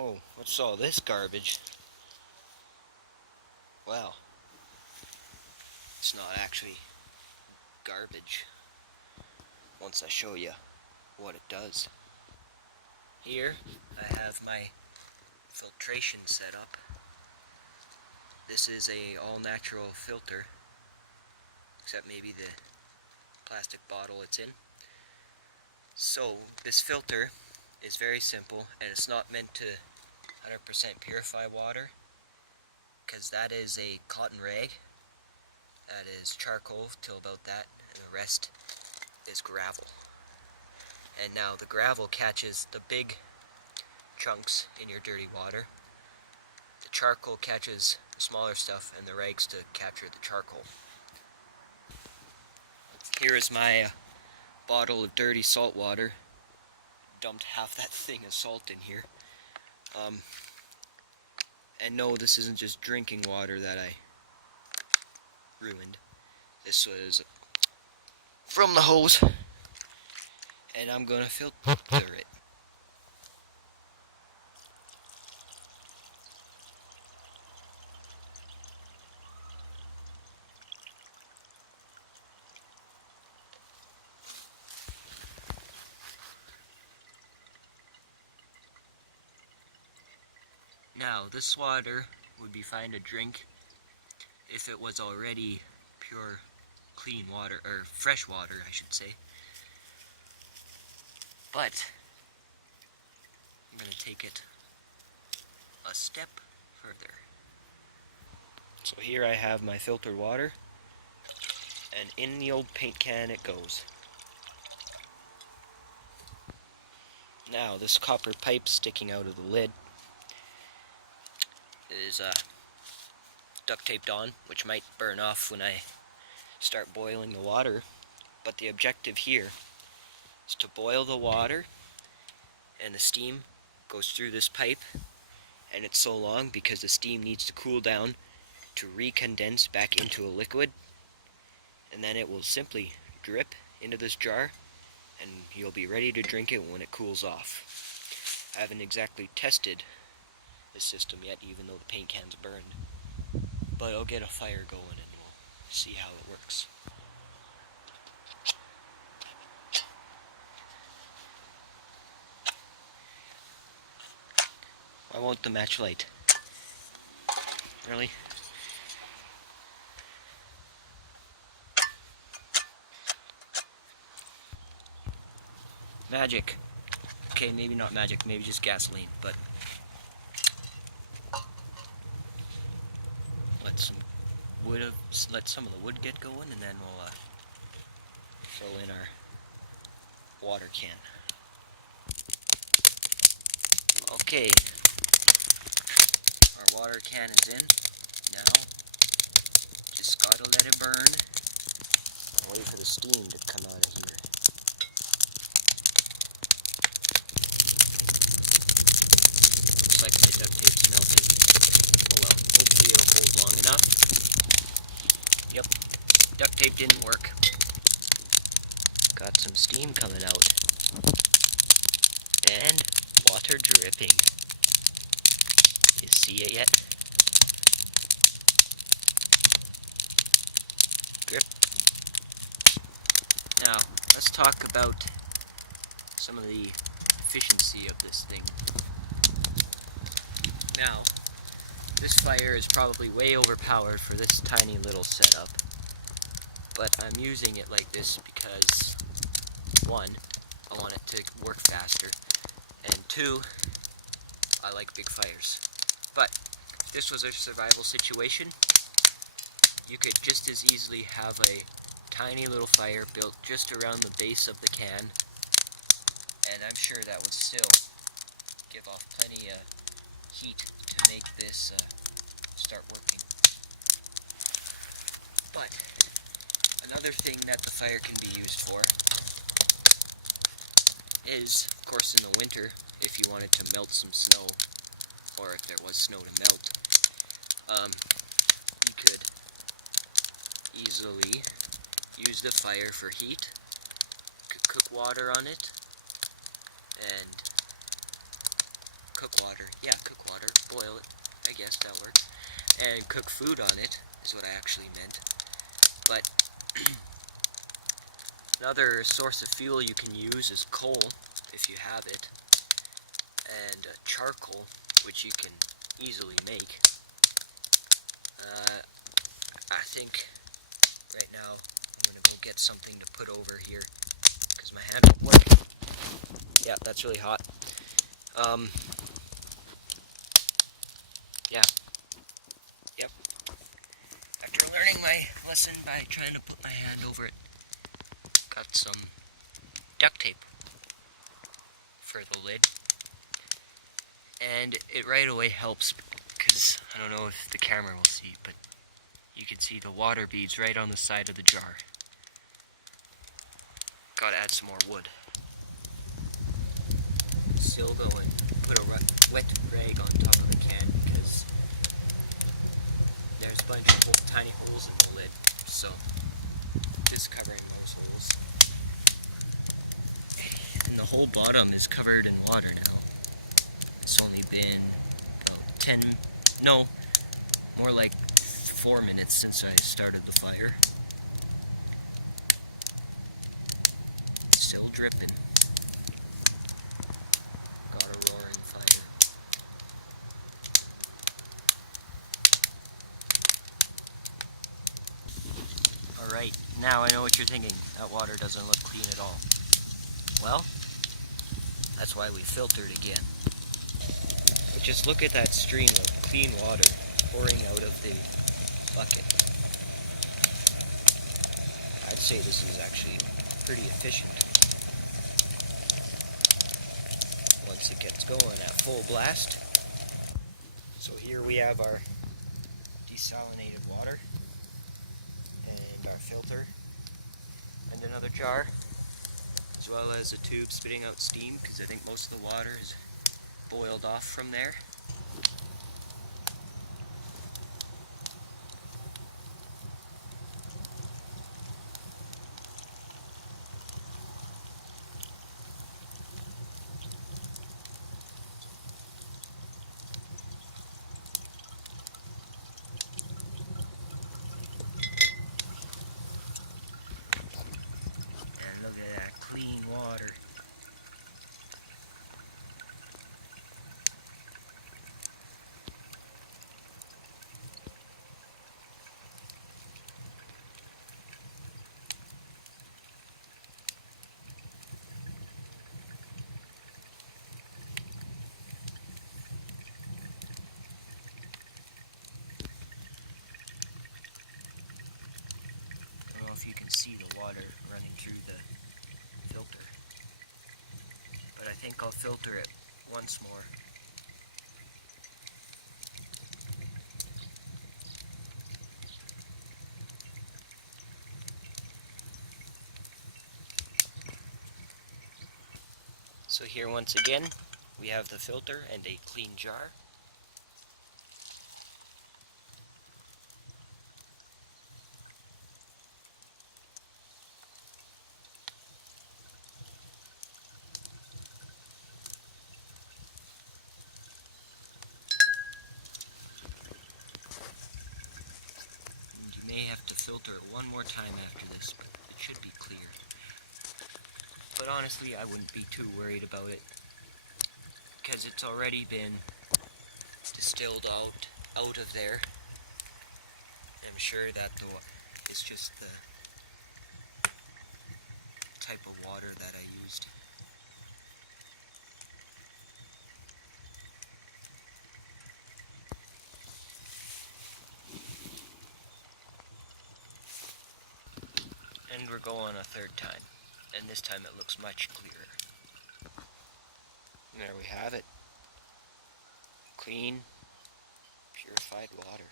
Oh, what's all this garbage? Well, it's not actually garbage once I show you what it does. Here I have my filtration set up. This is a all-natural filter, except maybe the plastic bottle it's in. So this filter is very simple, and it's not meant to 100% purify water, because that is a cotton rag. That is charcoal till about that, and the rest is gravel. And now the gravel catches the big chunks in your dirty water. The charcoal catches the smaller stuff, and the rags to capture the charcoal. Here is my bottle of dirty salt water. Dumped half that thing of salt in here. And no, this isn't just drinking water that I ruined. This was from the hose, and I'm gonna filter it. Now, this water would be fine to drink if it was already pure, clean water, or fresh water, I should say. But I'm going to take it a step further. So here I have my filtered water, and in the old paint can it goes. Now, this copper pipe sticking out of the lid is duct taped on, which might burn off when I start boiling the water, but the objective here is to boil the water, and the steam goes through this pipe, and it's so long because the steam needs to cool down to recondense back into a liquid, and then it will simply drip into this jar, and you'll be ready to drink it when it cools off. I haven't exactly tested this system yet, even though the paint can's burned, but I'll get a fire going and we'll see how it works. Why won't the match light? Really? Magic. Okay, maybe not magic, maybe just gasoline, but let some of the wood get going, and then we'll throw in our water can. Okay, our water can is in. Now, just gotta let it burn. Wait for the steam to come out of here. Looks like my duct tape's melting. Oh well, hopefully it'll hold long enough. Yep, duct tape didn't work. Got some steam coming out. And water dripping. You see it yet? Drip. Now, let's talk about some of the efficiency of this thing. Now, this fire is probably way overpowered for this tiny little setup, but I'm using it like this because, one, I want it to work faster, and two, I like big fires. But if this was a survival situation, you could just as easily have a tiny little fire built just around the base of the can, and I'm sure that would still give off plenty of heat to make this start working. But another thing that the fire can be used for is, of course, in the winter, if you wanted to melt some snow, or if there was snow to melt, you could easily use the fire for heat, cook water on it, and cook water. Yeah, cook water. Boil it. I guess that works. And cook food on it is what I actually meant. But another source of fuel you can use is coal, if you have it, and charcoal, which you can easily make. I think right now I'm going to go get something to put over here, because my hand won't work. Yeah, that's really hot. Yeah. Yep. After learning my lesson by trying to put my hand over it, got some duct tape for the lid. And it right away helps, because I don't know if the camera will see, but you can see the water beads right on the side of the jar. Gotta add some more wood. Still going. Put a wet rag on top of the can, because there's a bunch of tiny holes in the lid, so just covering those holes. And the whole bottom is covered in water now. It's only been about more like 4 minutes since I started the fire. Still dripping. Got a roaring fire. Alright, now I know what you're thinking. That water doesn't look clean at all. Well, that's why we filtered again. But just look at that stream of clean water pouring out of the bucket. I'd say this is actually pretty efficient. Once it gets going at full blast. So here we have our desalinated water and our filter and another jar, as well as a tube spitting out steam, because I think most of the water is boiled off from there. And look at that clean water. I don't know if you can see the water running through the filter, but I think I'll filter it once more. So here once again we have the filter and a clean jar. And you may have to filter it one more time after this, but it should be clear. But honestly, I wouldn't be too worried about it, because it's already been distilled out of there. I'm sure that it's just the type of water that I used. And we're going a third time, and this time it looks much clearer. And there we have it. Clean, purified water.